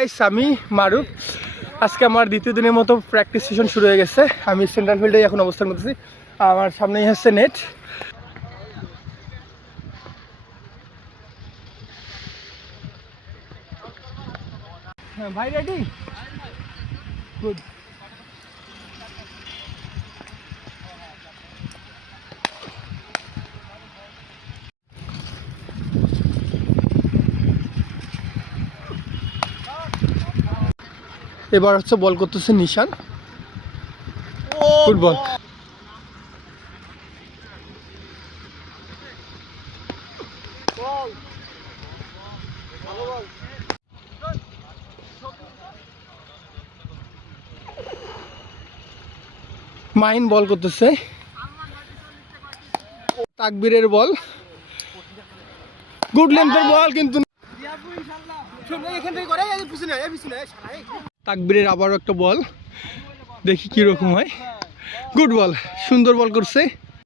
Guys আমি মারুফ আজকে আমার দ্বিতীয় দিনের মতো প্র্যাকটিস সেশন শুরু হয়ে গেছে। আমি সেন্ট্রাল ফিল্ডে এখন অবস্থান করতেছি। আমার সামনেই হচ্ছে নেট। ভাই রেডি? গুড। এবার হচ্ছে বল করতেছে নিশান। ফুটবল মাইন বল করতেছে, তাকবীরের বল, গুড লেন্থের বল কিন্তু তাকবীরের আবারও একটা বল, দেখি কিরকম হয়। গুড বল, সুন্দর বল করছে।